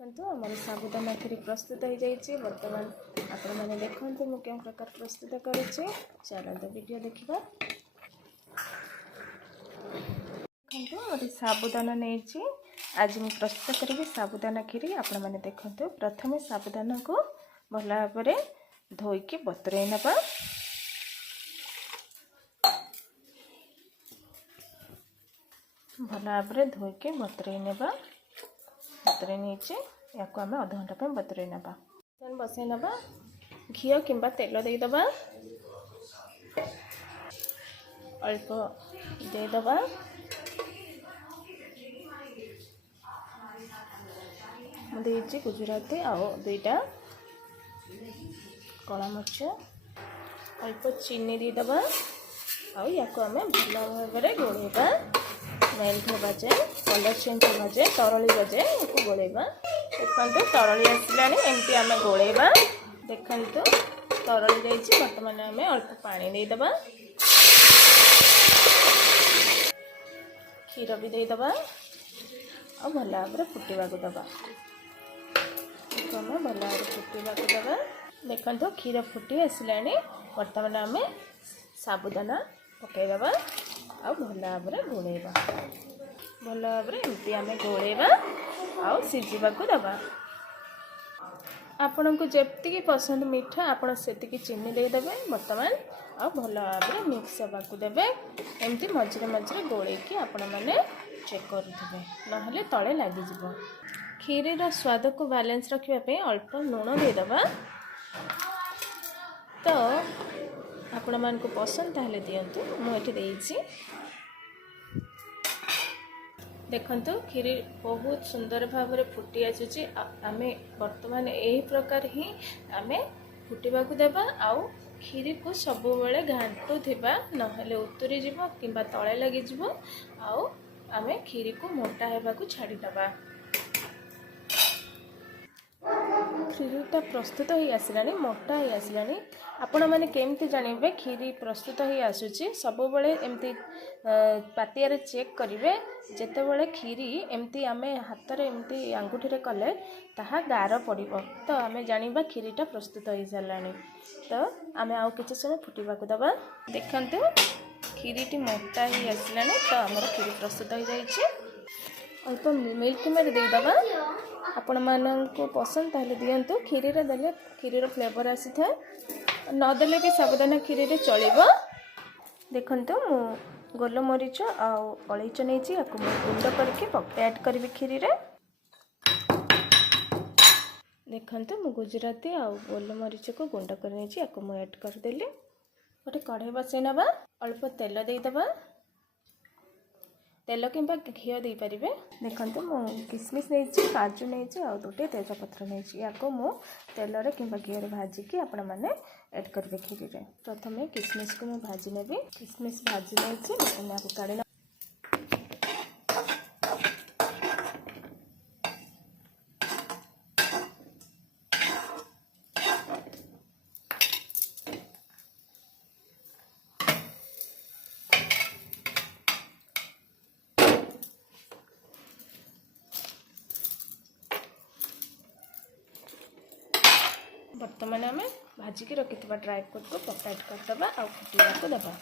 देखो आम साबुदाना खीरी प्रस्तुत हो जाइए। बर्तमान आपण मैंने देखते मुझे क्यों प्रकार प्रस्तुत करुचे। चलते वीडियो देखा। देखो मोटे साबुदाना नहीं आज मुझे प्रस्तुत करी साबुदाना खीरी। आपण मैंने देखते प्रथम साबुदाना को भल भाव धोईकी बतुरई नवा। भल भाव धोईकी बतुरई नवा। बतुरई नहीं या आम अध घंटा बतुरई नवा। बसई नवा घी कि तेल देदबा। अल्प देदबा। मुझे गुजराती आउ दुईटा कला मर्च अल्प चीनी देदबा। आम भल भाव गोलेबा। मेल्ट होगा जाए कलर चेंज होगा जाए तरली जाए या गोलेबा। देखते तरली आसला एमती आम गोलेबा। देखते तरली जाइए। बर्तमान आम अल्प पानी देदबा। क्षीर भी देदबा और भल भाव फुटवा दबा। आम भल भाव फुटवा दबा। देखो क्षीर फुटी आसला। बर्तमान आम साबुदाना पकईदबा आ भल भाव गोलेबा। भल भाव एमती आम गोलेबा आ सिझा दबा। आपण को जेतिकी पसंद मीठा आपण से चीनी देदेवे। बर्तमान आ भल भाव मिक्स होगा देवे। एमती मझे मझे गोलेकी आपण मैंने चेक करुवे ना तले लगिज। खीरीर स्वाद को बैलेंस रखापी अल्प लुण देदबा। तो आपण मान को पसंद ताहले दियंतु। मुझे देइछि। देखंतु खीरी बहुत सुंदर भाव में फुटी आसुची। आमे वर्तमान यही प्रकार ही आमे फुटवा को देबा। आउ खीरी को सब बेले घांटू थिबा नहले उतरी जीवो किंबा तळे लगी जीवो। आउ आमे खीरी को मोटा हेबा को छाड़ी दबा। खीरीटा प्रस्तुत हो आसला मोटा हो आसला। आपण मैंने केमती जानवे खीरी प्रस्तुत हो आसूची। सब बेले एमती पातियारे चेक करेंगे। जिते बड़े खीरी एमती आम हाथ में एमती आंगुठी कले ताहा गार पड़ तो आम जाना खीरीटा प्रस्तुत हो सारा। तो आम आउ कि समय फुटवा दबा। देखते खीरीटी मोटा ही आसला। तो आमर खीरी प्रस्तुत हो जाइए। अल्प मिल्क मेड देदबा। आपण मानक पसंद ताहले दियंतु। खीरी रे देले खीरीर फ्लेवर आसी था। नदेले भी साबुदाना खीरी रे चलिबो। देखंतु मु गोलमरीच आउ अलैच नहीं या गुंड करके ऐड करी खीरी रे। देखंतु मु गुजराती आउ गोलमरीच को गुंड कर नहीं या ऐड करदेली। गोटे कढ़ाई बसई नवा। अल्प तेल देदबा। तेल कि घी दे पारे। देखते मु किसमिश नहीं काजू नहीं आ दुटे तेजपत्र नहीं या तेल कि घी भाजिकी आपण मैंने ऐड करेंगे खीरी रे। प्रथम किसमिश को मुझे भाजी नेबी। किसमिश भाजी नहीं काढ़ी। बर्तमान आम भाजिकी रखी ड्राई फ्रूट को ऐड करदबा आ फुटवा को दबा।